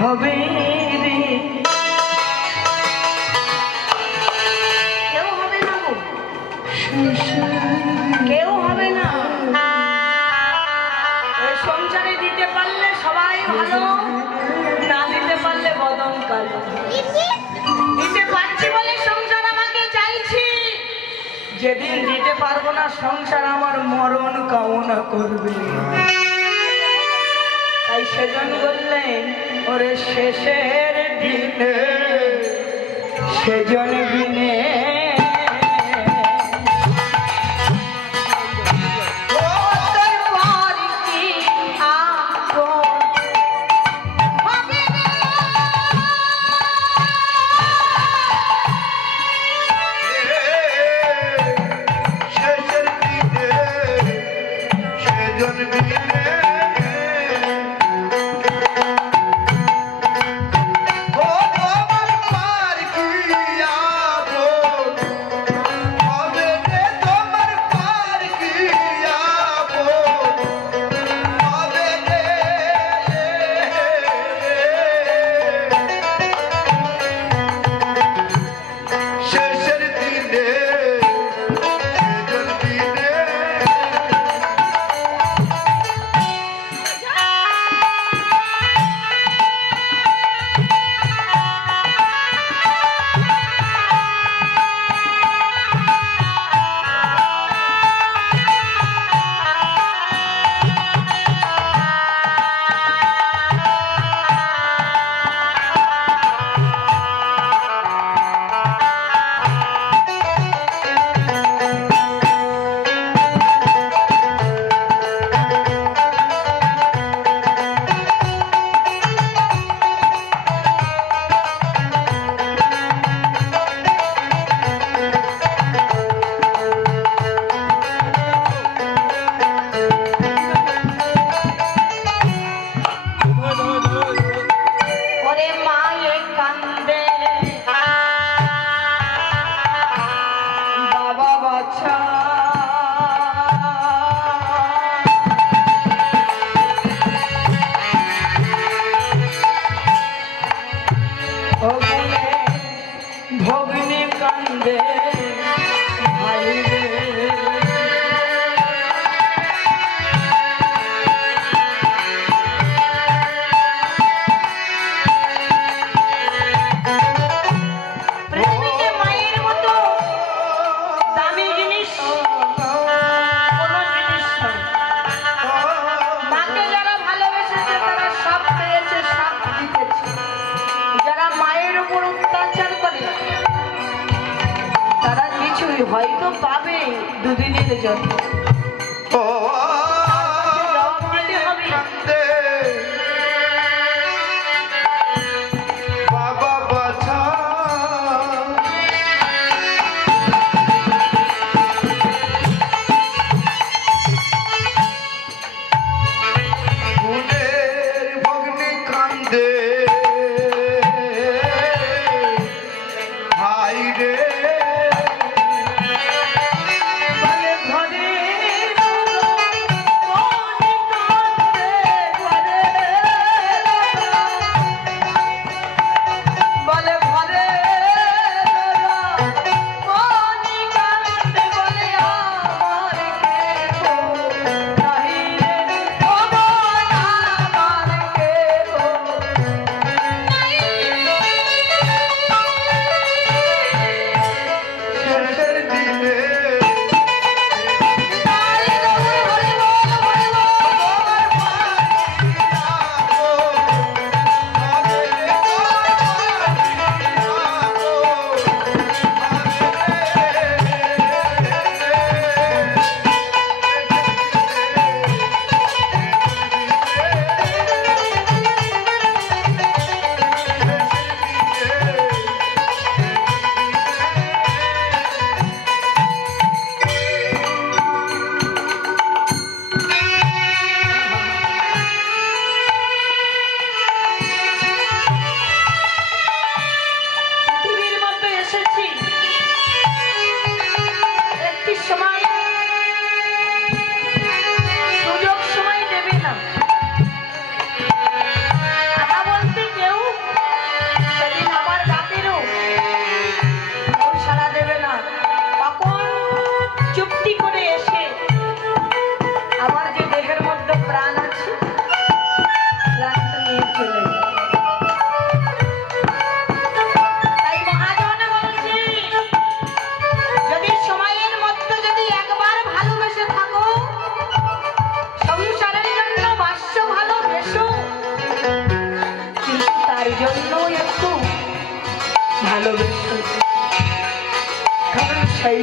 হবে রে। কেউ হবে না কেউ হবে না। সংসারে দিতে পারলে সবাই ভালো না দিতে পারলে বদন কালো। দিতে পারছি বলে সংসার আমাকে চাইছি। যেদিন দিতে পারব না সংসার আমার মরণ কামনা করবে। তাই সেজন বললেন ওরে শেষের দিনে সেজন বিনে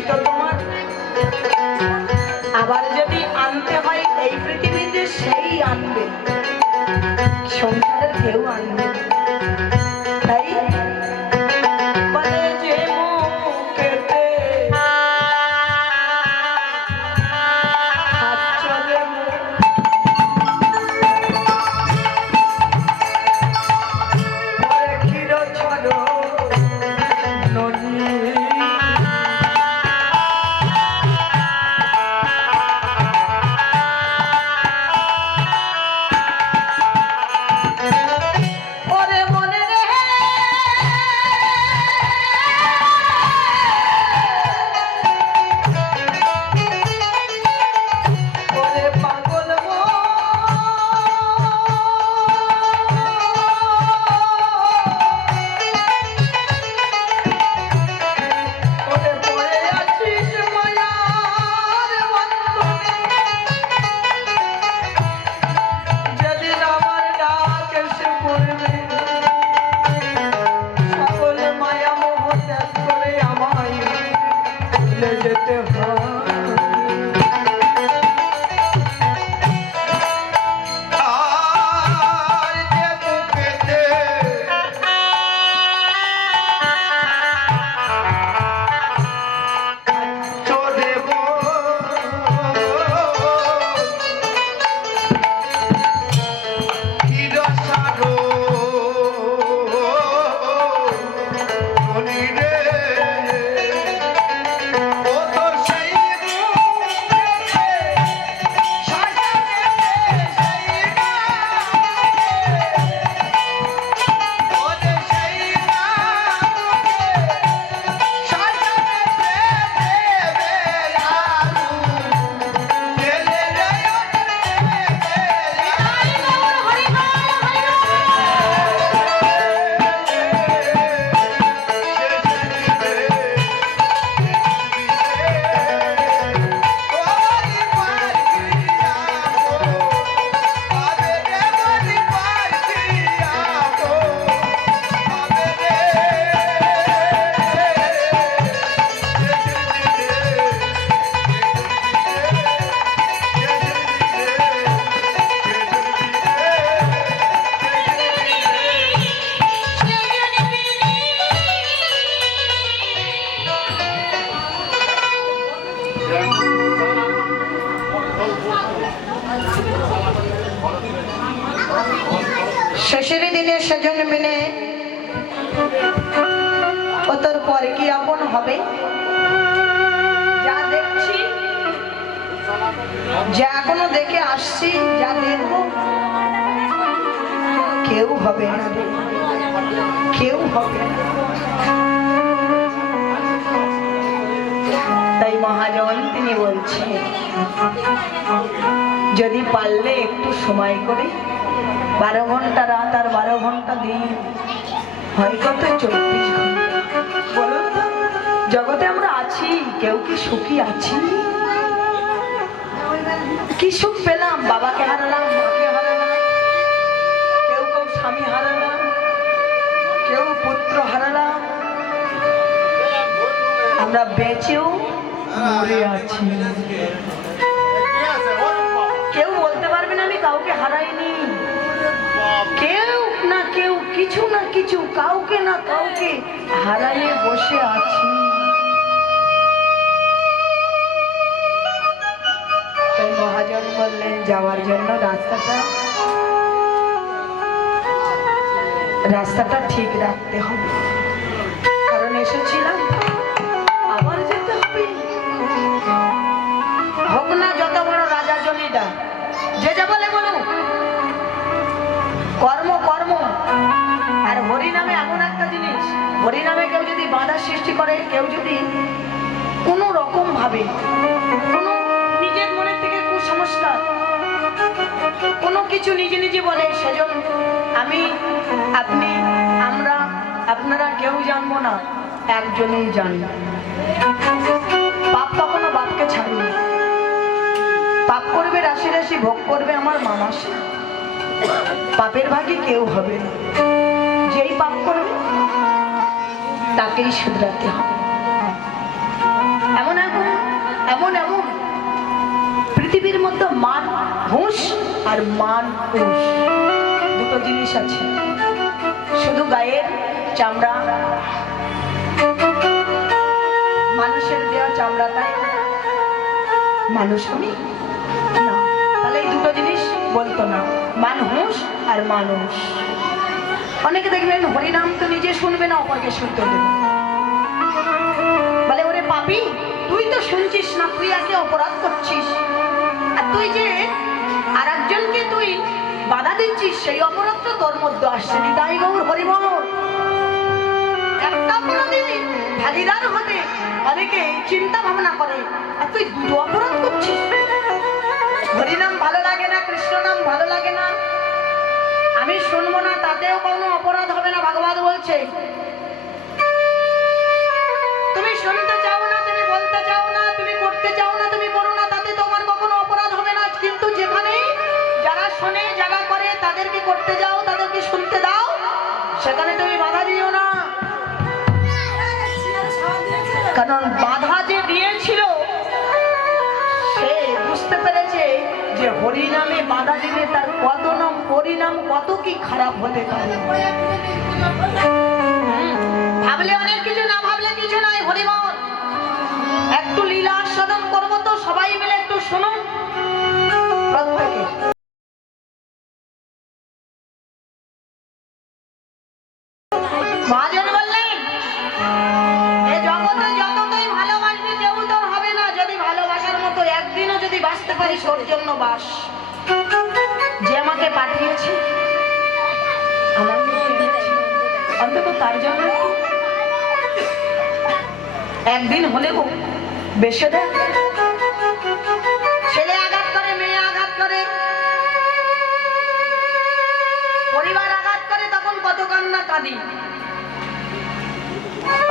সেই মহাজন বলছি। যদি পারলে একটু সময় করে, বারো ঘণ্টা রাত আর বারো ঘণ্টা দিন। হয় কত চব্বিশ বলুন জগতে আমরা আছি, কেউ কি সুখী আছি? কি সুখ পেলাম, বাবাকে হারালাম, মাকে হারালাম, কেউ কেউ স্বামী হারালাম, কেউ পুত্র হারালাম। আমরা বেঁচেও মরে আছি। কেউ বলতে পারবে না আমি কাউকে হারাইনি। কেউ না কেউ কিছু না কিছু কাউকে না কাউকে হারাইয়ে বসে আছি। তাই মহাজন বললেন যাওয়ার জন্য রাস্তাটা রাস্তাটা ঠিক রাখতে হবে। জমিদার যে যা বলে বলুক। কর্ম কর্ম। আর হরি নামে এমন একটা জিনিস হরি নামে কেউ যদি বাধা সৃষ্টি করে, কেউ যদি কোনো রকম ভাবে, কোনো নিজের মনের থেকে কুসংস্কার, কোনো কিছু নিজে নিজে বলে, সেজন্য আমি, আপনি, আমরা, আপনারা কেউ জানব না, একজনেই জানব। করবে, রাশি রাশি ভোগ করবে আমার মামাসে পাপের ভাগে কেউ হবে না। যেই পাপ করবে, তাকেই শুধরাতে হবে। এমন এমন এমন এমন। পৃথিবীর মধ্যে মান হুঁশ আর মান হুঁশ। দুটো জিনিস আছে। শুধু গায়ের চামড়া। মানুষের দেওয়া চামড়া তাই। মানুষ আমি। আর মানুষ। অনেকে দেখবেন হরিনাম তো নিজে শুনবে না, অপরকে শুনতে বলে, ওরে পাপি, তুই তো শুনছিস না, তুই আগে অপরাধ করছিস। আর তুই যে আর একজনকে তুই বাধা দিচ্ছিস, সেই অপরাধ তো তোর মধ্যে আসছে। নিতাই গৌর হরিবল একটা অপরাধী ভাগিদার হতে অনেকে চিন্তা ভাবনা করে, আর তুই দুটো অপরাধ করছিস? হরিনাম ভালো লাগে না কৃষ্ণ নাম ভালো লাগে না। আমি শুনব না, তাতেও কোনো অপরাধ হবে না ভাগবত বলছে। তুমি শুনতে চাও না, তুমি বলতে চাও না, তুমি করতে চাও না, তুমি করো না, তাতে তোমার কখনো অপরাধ হবে না। কিন্তু যেখানে যারা শোনে, যারা করে, তাদেরকে করতে যাও, তাদেরকে শুনতে দাও, সেখানে তুমি বাধা দিও না। কারণ বাধা যে দিয়েছিল, সে বুঝতে পেরেছে যে হরিনামে বাধা দিলে তার কত নাম পরিণাম কত কি খারাপ হতে পারে? ভাবলে অনেক কিছু, না ভাবলে কিছু নাই, হরিবল। একটু লীলা আস্বাদন করব তো, সবাই মিলে একটু শুনুন। প্রত্যেকে যদি বাস। আমাকে পাঠিয়েছে। অন্তত তার জন্য। একদিন হলেও দেয় ছেলে আঘাত করে, মেয়ে আঘাত করে, পরিবার আঘাত করে, তখন কত কান্না কাঁদি।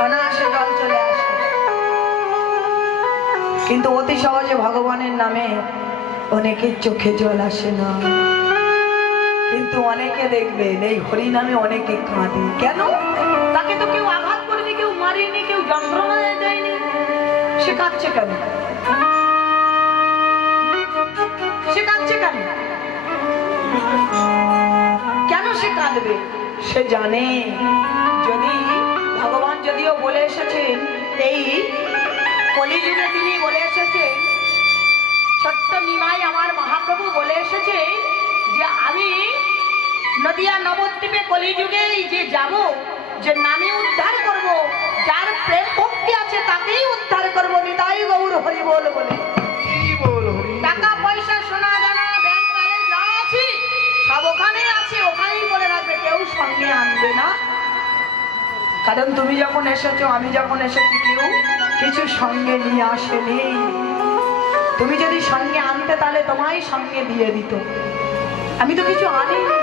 অনায়াসে জল চলে আসে। কিন্তু অতি সহজে ভগবানের নামে অনেকের চোখে জল আসে না। অনেকে দেখবেন এই হরি নামে অনেকে কাঁদে। কেন? তাকে তো কেউ আঘাত করেনি কেউ মারিনি কেউ যন্ত্রণা দেয়নি। সে কাঁদছে কেন? সে কাঁদছে কেন? কেন সে কাঁদবে? সে জানে যদি ভগবান যদিও বলে এসেছেন এই কলিযুগে তিনি বলে এসেছেন সত্য নিমাই আমার মহাপ্রভু বলে এসেছে যে আমি নদিয়া নবদ্বীপে কলিযুগে যে যাব যে নামে উদ্ধার করব যার প্রেম ভক্তি আছে তাকেই উদ্ধার করব নিতাই গৌর হরি বল বলে। বল টাকা পয়সা সোনা দানা ব্যাংক ব্যালেন্স যা আছে সব ওখানেই আছে ওখানেই বলে রাখবে কেউ সঙ্গে আনবে না। কারণ তুমি যখন এসেছ আমি যখন এসেছি কেউ কিছু সঙ্গে নিয়ে আসেনি। তুমি যদি সঙ্গে আনতে তাহলে তোমায় সঙ্গে দিয়ে দিত। আমি তো কিছু আনিনি।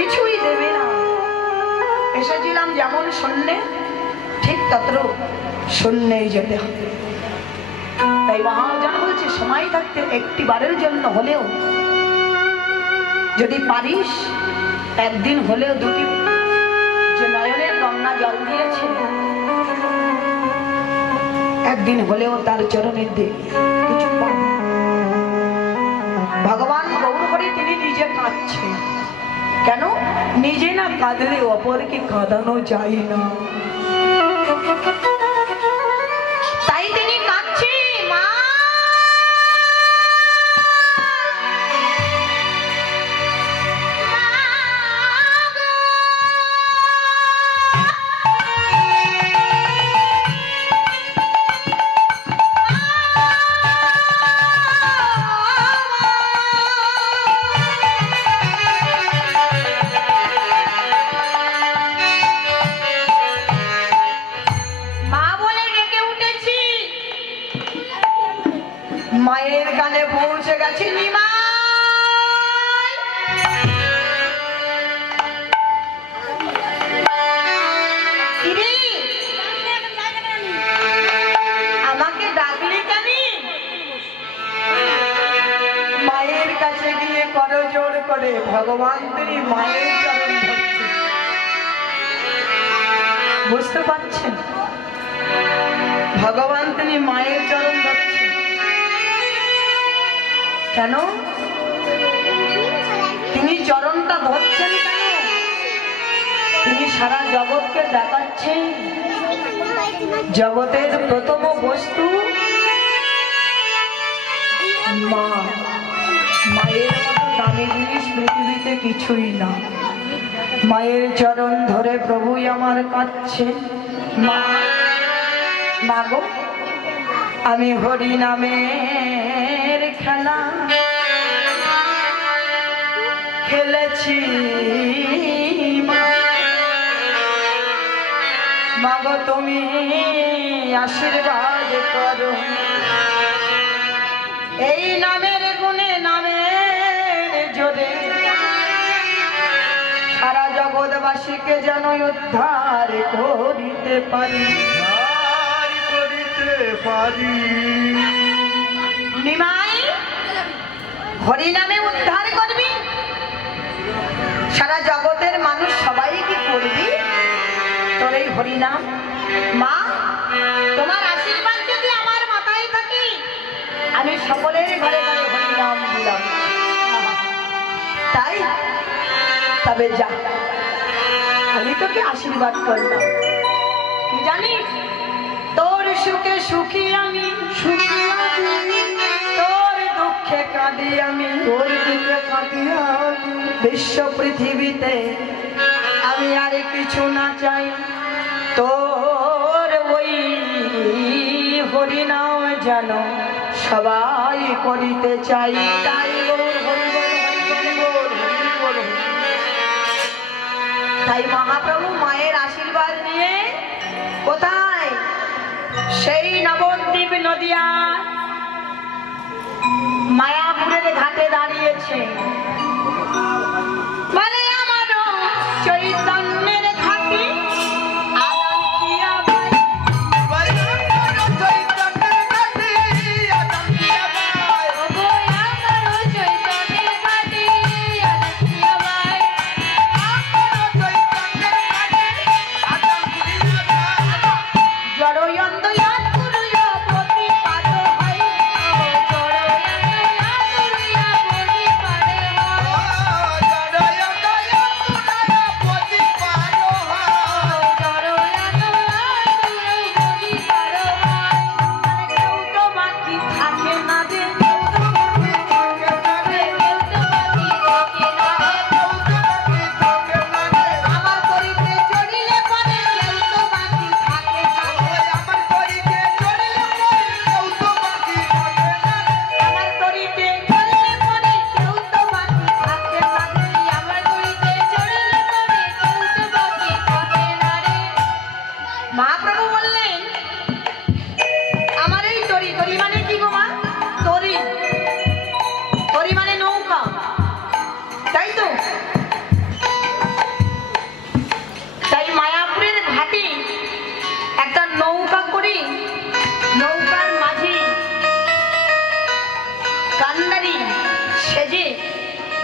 কিছুই দেবে না। এসেছিলাম যেমন শূন্যে, ঠিক তত্র শূন্যেই যেতে হবে। তাই মহাজন বলছে, সময় থাকতে একটি বারের জন্য হলেও, যদি পারিস, একদিন হলেও দুটি, যে নয়নের গঙ্গা জল দিয়েছে, একদিন হলেও তার চরণের দিকে কিছু ভগবান গৌরহরি তিনি নিজে কাঁদছেন। কেন নিজে না কাঁদলে অপরকে কাঁদানো যায় কেন? তিনি চরণটা ধরছেন কেন? তিনি সারা জগৎকে দেখাচ্ছেন। জগতের প্রথম বস্তু মা। মায়ের মতো দামি জিনিস পৃথিবীতে কিছুই না। মায়ের চরণ ধরে প্রভুই আমার কাছে মা মাগো আমি হরি নামের খেলা খেলেছি মাগো তুমি আশীর্বাদ করো। এই নামের গুণে নামের জোরে। সারা জগৎবাসীকে যেন উদ্ধার করিতে পারি। করিতে পারি। নিমাই হরি নামে উদ্ধার করবি। সারা জগতের মানুষ সবাই কি করবি? তোর এই হরিনাম? মা, তোমার আশীর্বাদ যদি আমার মাথায় থাকে, আমি সকলের ঘরে ঘরে হরিনাম দিলাম। তাই, তবে যা। আমি তোকে আশীর্বাদ করলাম। কি জানিস? তোর সুখে সুখী আমি সুখী আমি, তোর দুঃখে কাঁদি আমি। তোর বিশ্ব পৃথিবীতে আমি আর কিছু না চাই। তোর ওই হরিনাম যেন সবাই করিতে চাই। তাই। তাই মহাপ্রভু মায়ের আশীর্বাদ নিয়ে কোথায়? সেই নবদ্বীপ নদিয়া মায়াপুরের ঘাটে দাঁড়িয়েছে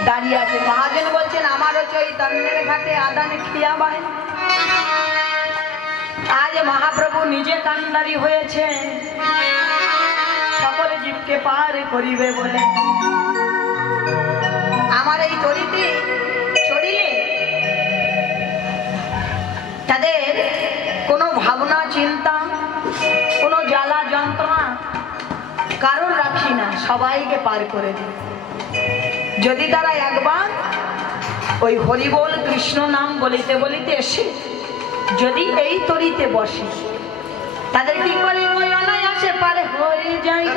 দাঁড়িয়ে আছে। মহাজন বলছেন, আমারও চই চৈতন্যের ঘাটে আদান খিয়াবায় আজ মহাপ্রভু নিজে কান্নারি হয়েছে সকল জীবকে পার করিবে বলে। আমার এই তরিতে চড়িলে তাদের কোনো ভাবনা, চিন্তা, কোনো জ্বালা, যন্ত্রণা কারণ রাখি না। সবাইকে পার করে দিই। যদি তারা একবার ওই হরিবল কৃষ্ণ নাম বলিতে বলিতে এসে যদি এই তরিতে বসে, তাদের কি করে ওই অনায়াসে পারে হয়ে যায়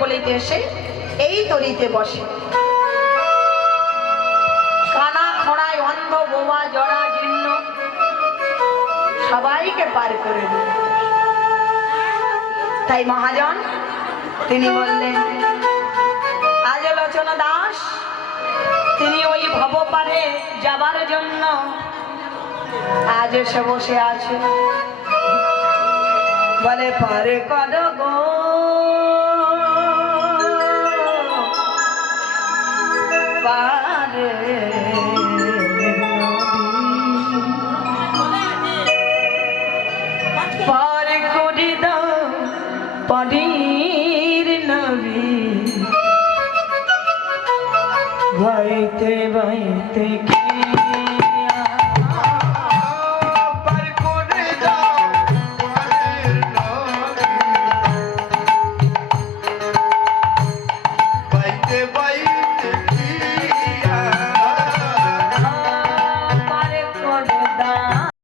তলিতে এসে এই তলিতে বসে। কানা খড়ায় অন্ধ বোমা জড়া জীর্ণ। সবাইকে পার করে দিল। তাই মহাজন তিনি বললেন, আজ লোচনা দাস, তিনি ওই ভব পারে যাবার জন্য আজ এসে বসে আছে। বলে, পারে কর গো